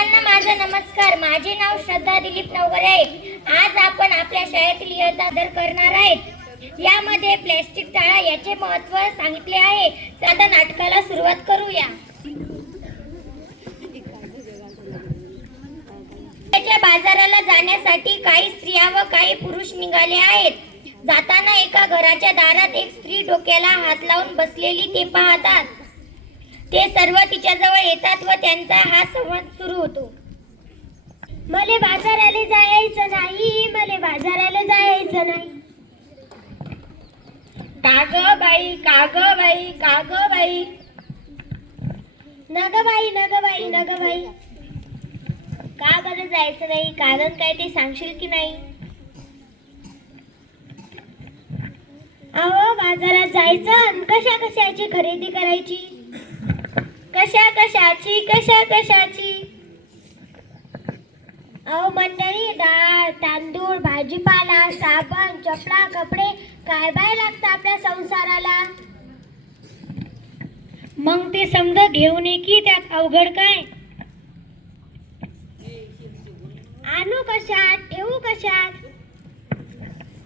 सर्वांना माझा नमस्कार. माझे नाव श्रद्धा दिलीप नवघरे आहे. आज आपण आपल्या शाळेतील इयत्ता सादर करणार आहेत. यामध्ये प्लास्टिक टाळा याचे महत्त्व सांगितले आहे. आता नाटकाला सुरुवात करूया. बाजाराला जाण्यासाठी काही स्त्रिया व काही पुरुष निघाले आहेत. जाताना एका घराच्या दारात एक स्त्री डोक्याला हात लावून बसलेली ते पाहतात. ते सर्व तिच्याजवळ येतात व त्यांचा हा संवाद सुरू होतो. मले बाजाराला जायचं नाही, मले बाजाराला जायचं नाही. काग बाई, काग बाई, काग बाई, नग बाई, नग बाई, नग बाई. का बरं जायचं नाही? कारण काय ते सांगशील की नाही? अहो, बाजारात जायचं, कशा कशाची खरेदी करायची? कशा कशाची, कशा कशाची? अहो मंडळी, डाळ, तांदूळ, भाजीपाला, साबण, चपला, कपडे काय बाय लागतं आपल्या संसाराला. मग ते समजा घेऊन ये की त्यात अवघड काय? आणू कशात, ठेवू कशात?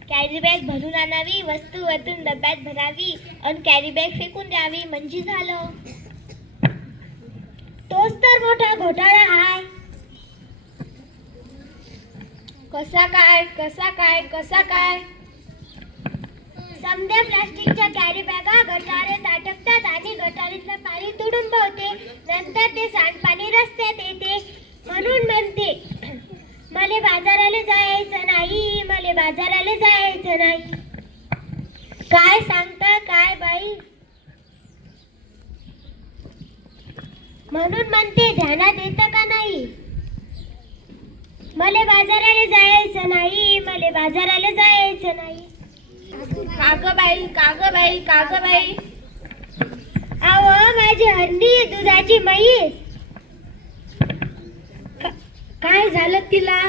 कॅरी बॅग भरून आणावी, वस्तू वतून डब्यात भरावी आणि कॅरी बॅग फेकून द्यावी म्हणजे झालं. तोच तर मोठा घोटाळा आहे. कसा काय, कसा काय, कसा काय? समद्या प्लास्टिकच्या कॅरी बॅगा गटारात अटकतात आणि गटारीतलं पाणी तुडून पडते. नंतर ते सांडपाणी रस्त्यात येते. म्हणून म्हणते मले बाजाराला जायचं नाही, मले बाजाराला जायचं नाही. काय सांगता काय बाई? म्हणून म्हणते ध्यानात येतं का नाही? मले बाजाराला जायचं नाही, मले बाजाराला जायचं नाही. काग बाई, काग बाई, काग बाई. अहो माझी हंडी दुधाची म्हैस. काय झालं तिला?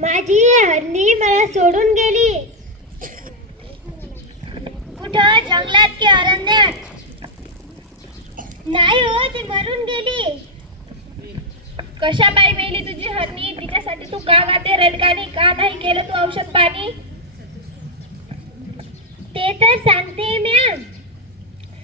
माझी हंडी मला सोडून गेली. कुठं, जंगलात की अरण्यात? नाही हो, ती मरून गेली. कशा बाई मेली तुझी हरणी? तिच्यासाठी तू का गाते रडगाणी? का नाही केलं तू औषध पाणी? ते तर सांगते मॅम.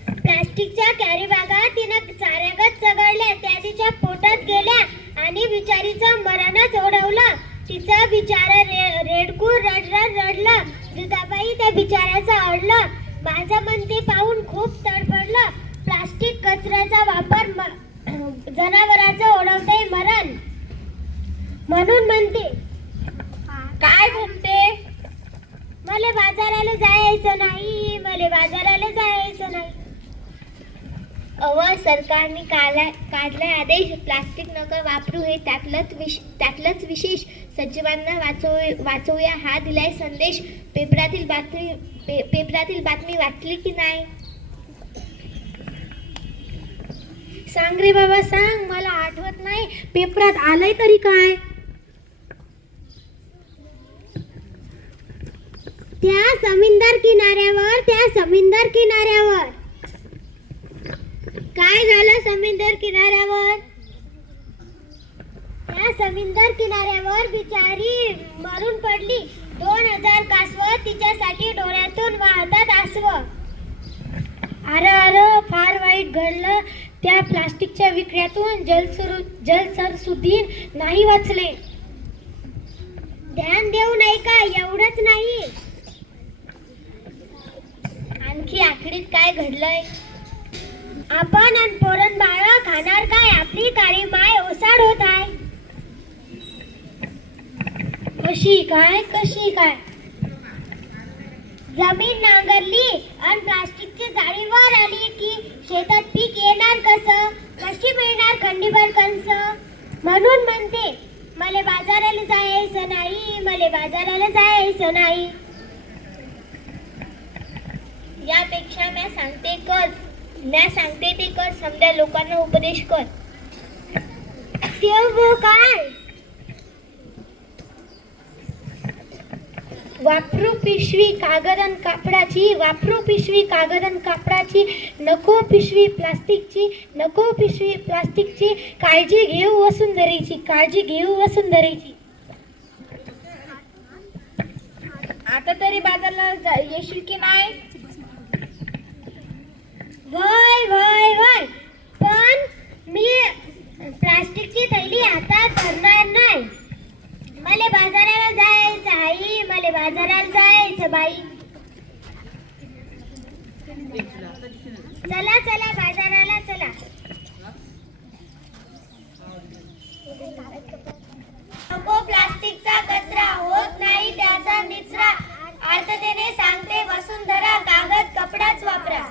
प्लास्टिकच्या कॅरी बॅगा तिनं चाऱ्यागत चघळल्या, त्या तिच्या पोटात गेल्या आणि बिचारीचं मरणच ओढवलं. तिचं बिचारा रेडकूर रडलं. दुधाबाई त्या बिचाऱ्याचं अडलं. माझं मन ते पाहून खूप तडफडलं. प्लास्टिक कचऱ्याचा वापर जनावरांचं ओढवते मरण. म्हणून म्हणते काय म्हणते? मला बाजाराला जायचं नाही, मला बाजाराला जायचं नाही. सरकारने काढलाय आदेश, प्लास्टिक नका वापरू हे त्यातलंच विशेष. सजीवांना वाचवूया हा दिलाय संदेश. पेपरातील बातमी वाचली की नाही? सांग रे बाबा सांग, मला आठवत नाही. पेपरात आलंय तरी काय? त्या समुद्र किनाऱ्यावर काय झालं? समुद्र किनाऱ्यावर त्या समुद्र किनाऱ्यावर बिचारी मरून पडली. 2000 कासव तिच्यासाठी डोळ्यातून वाहतात आसव. अरे फार वाईट घडलं. त्या प्लास्टिकच्या विक्र्यातून जलसरसुद्दीन नाही वाचले. ध्यान देऊ नाही का? एवढंच नाही, आणखी आखडीत काय घडलंय? आपण आणि पोरण बाळा खाणार काय? आपली काळी माय ओसाड होत आहे. कशी काय? जमीन नांगरली आणि प्लास्टिकची जाळी वर आली की शेतात पीक येणार कसं? कशी मिळणार खंडीभर कंस? म्हणून म्हणते मला बाजाराला जायचं नाही, मला बाजाराला जायचं नाही. यापेक्षा मी सांगते ते कर. समजा लोकांना उपदेश कर. काय वापरू पिशवी कागद आणि कापडाची, वापरू पिशवी कागद आणि कापडाची, नको पिशवी प्लास्टिकची, नको पिशवी प्लास्टिकची, काळजी घेऊ वसुंधरेची, काळजी घेऊ वसुंधरेची. आता तरी बाजारला येशील की नाही? वय वय वय, पण मी प्लास्टिकची थैली हातात धरणार नाही. मला बाजाराला जायचं आई, मला बाजाराला जायचं बाई. चला चला बाजाराला चला. नको प्लास्टिकचा कचरा, होत नाही त्याचा निचरा. अर्थतेने सांगते वसुंधरा, कागद कपडाच वापरा.